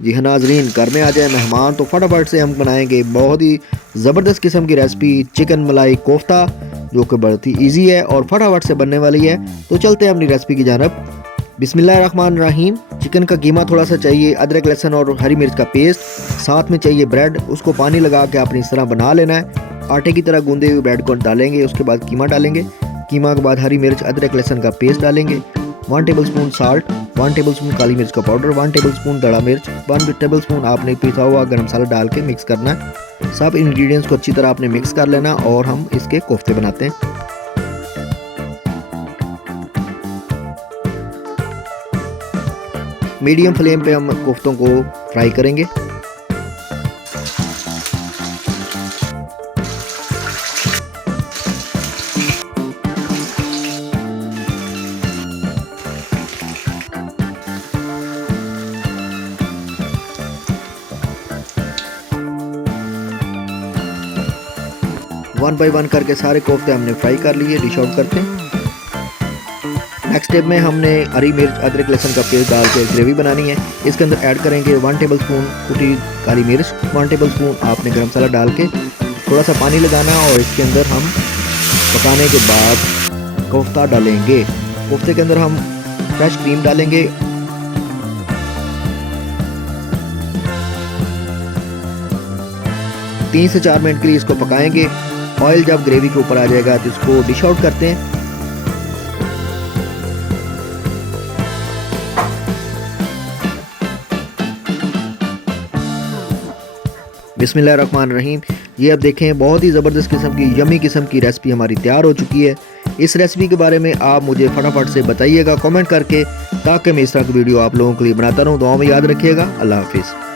जी हाँ नाजरीन, घर में आ जाए मेहमान तो फटाफट से हम बनाएंगे बहुत ही ज़बरदस्त किस्म की रेसिपी चिकन मलाई कोफ्ता, जो कि बहुत ही इजी है और फटाफट से बनने वाली है। तो चलते हैं अपनी रेसिपी की जानब। बिस्मिल्लाहिर्रहमानिर्रहीम। चिकन का कीमा थोड़ा सा चाहिए, अदरक लहसुन और हरी मिर्च का पेस्ट, साथ में चाहिए ब्रेड। उसको पानी लगा के आपने इस तरह बना लेना है। आटे की तरह गूंदे हुए ब्रेड को डालेंगे, उसके बाद कीमा डालेंगे। कीमा के बाद हरी मिर्च अदरक लहसुन का पेस्ट डालेंगे, 1 टेबलस्पून साल्ट, 1 टेबलस्पून काली मिर्च का पाउडर, 1 टेबलस्पून दड़ा मिर्च, 1 टेबलस्पून आपने पिसा हुआ गरम मसाला डाल के मिक्स करना है। सब इंग्रेडिएंट्स को अच्छी तरह आपने मिक्स कर लेना और हम इसके कोफ्ते बनाते हैं। मीडियम फ्लेम पे हम कोफ्तों को फ्राई करेंगे। वन बाय वन करके सारे कोफ्ते हमने फ्राई कर लिए। डिश आउट करते हैं। नेक्स्ट स्टेप में हमने हरी मिर्च अदरक लहसुन का पेस्ट डाल के ग्रेवी बनानी है। इसके अंदर ऐड करेंगे 1 टेबलस्पून कुटी काली मिर्च, 1 टेबलस्पून आपने गरम मसाला डाल के थोड़ा सा पानी लगाना और इसके अंदर हम पकाने के बाद कोफ्ता डालेंगे। कोफ्ते के अंदर हम फ्रेश क्रीम डालेंगे। तीन से 4 मिनट के लिए इसको पकाएंगे। ऑयल जब ग्रेवी के ऊपर आ जाएगा तो इसको डिश आउट करते हैं। बिस्मिल्लाहिर्रहमानिर्रहीम। ये अब देखें, बहुत ही ज़बरदस्त किस्म की यमी किस्म की रेसिपी हमारी तैयार हो चुकी है। इस रेसिपी के बारे में आप मुझे फटाफट से बताइएगा कमेंट करके, ताकि मैं इस तरह की वीडियो आप लोगों के लिए बनाता रहूँ। दुआ में याद रखिएगा। अल्लाह हाफिज़।